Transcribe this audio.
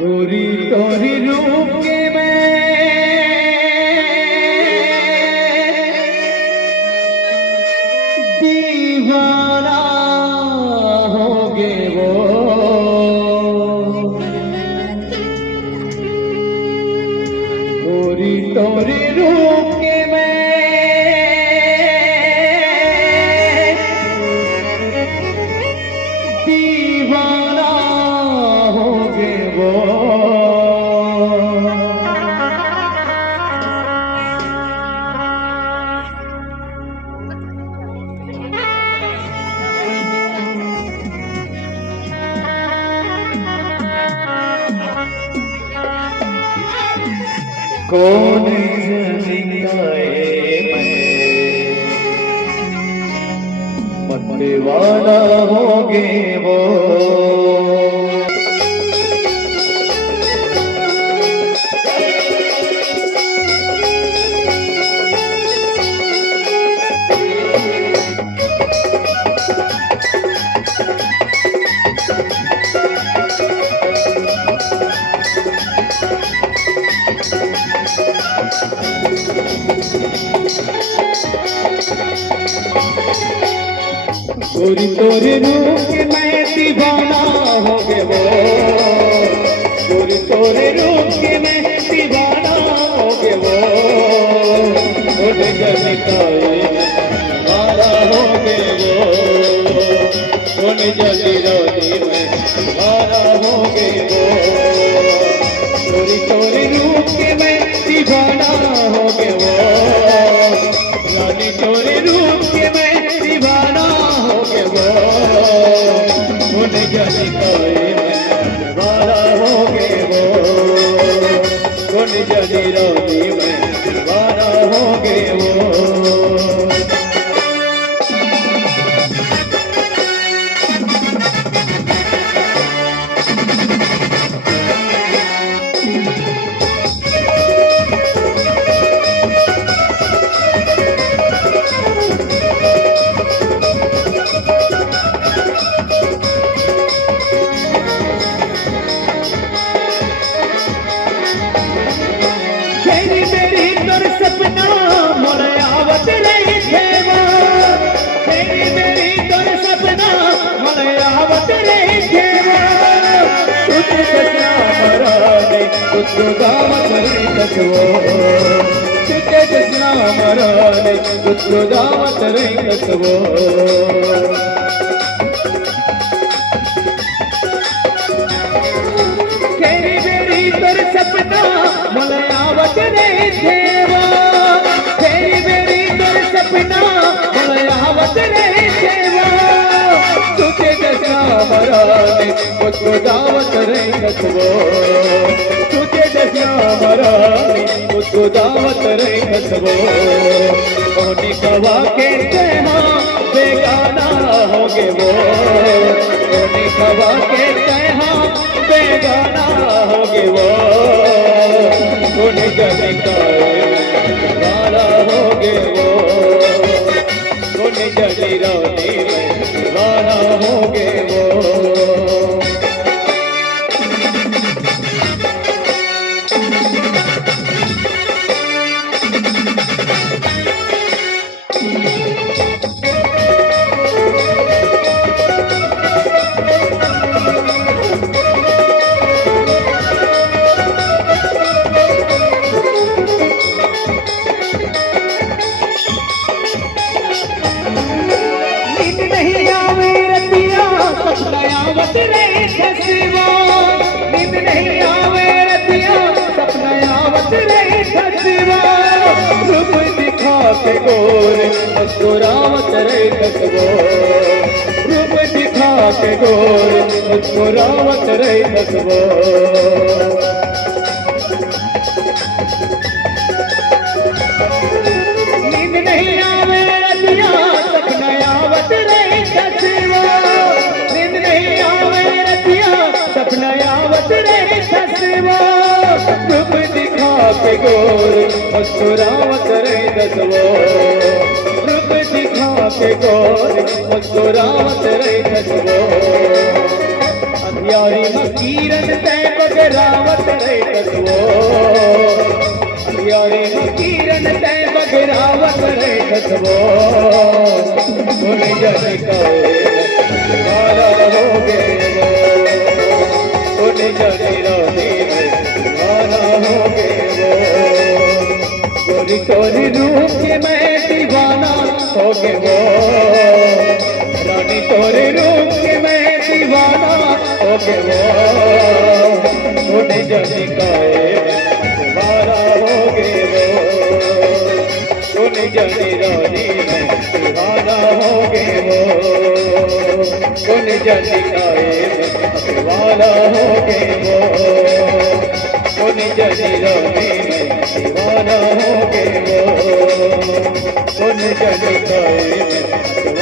गोरी तोरी रूप के मैं दीवाना होगे वो गोरी तोरी रूप के मैं दीवाना होगे वो कौन जिंदगाए मैं मरने वाला होगे वो गोरी तोरी रूप के मैं दीवाना हो गए वो गोरी तोरे रूप के मैं दीवाना हो गए वो मारा हो गए वो जल्दी रोती में मारा हो गए वो गोरी तोरे रूप के मैं दीवाना हो गए वो रानी तोरे रूप के मैं दीवाना जली कोई वाला हो गए वो जली रोती में वाला हो गए वो सपना मोरे आवत रही खेवा तेरी मेरी तोर सपना मोरे आवत रही खेवा तुझे दसना मराने तुझको दावत रही कसवो तुझे दसना मराने तुझको दावत रही कसवो तेरी मेरी तोर सपना मोरे आवत रही खेवा सपना आवत रहे सेवा तुझे दसना मराने मुझको दावत रही कसवो तुझे दसना मराने मुझको दावत रही कसवो कौनी गवा के कहना बेगाना होगे वो कौनी गवा के कहना बेगाना होगे वो जली वाला होगे वो जली रोती में वाला होगे वो आवत रहे खसवा नींद नहीं आवे रतिया सपना आवत रहे खसवा रूप दिखा के गोरे मुस्कुरावत रहे खसवो रूप दिखा के गोरे मुस्कुरावत रहे खसवो नींद नहीं आवे रतिया सपना आवत रहे खसवा सपना आवत रहे खसवा रूप दिखा के गोर मुस्कुरावत रहे दसवो रूप दिखा के गोर मुस्कुरावत रहे दसवो अंधियारी में किरण तै बगरावत रहे दसवो अंधियारी में किरण तै बगरावत रहे दसवो सुन जन कहे मारा हो गए वो सुन जन रोनी मारा हो गए वो गोरी तोरी रूप के मैं दीवाना हो गए वो रानी तोरे रूप के मैं दीवाना हो गए वो सुन जन कहे मारा हो गए वो सुन जन रोनी में दीवाना हो गए वो सुन जन कहे दीवाना हो गए वो सुन जन रोनी में दीवाना हो गए वो सुन जन कहे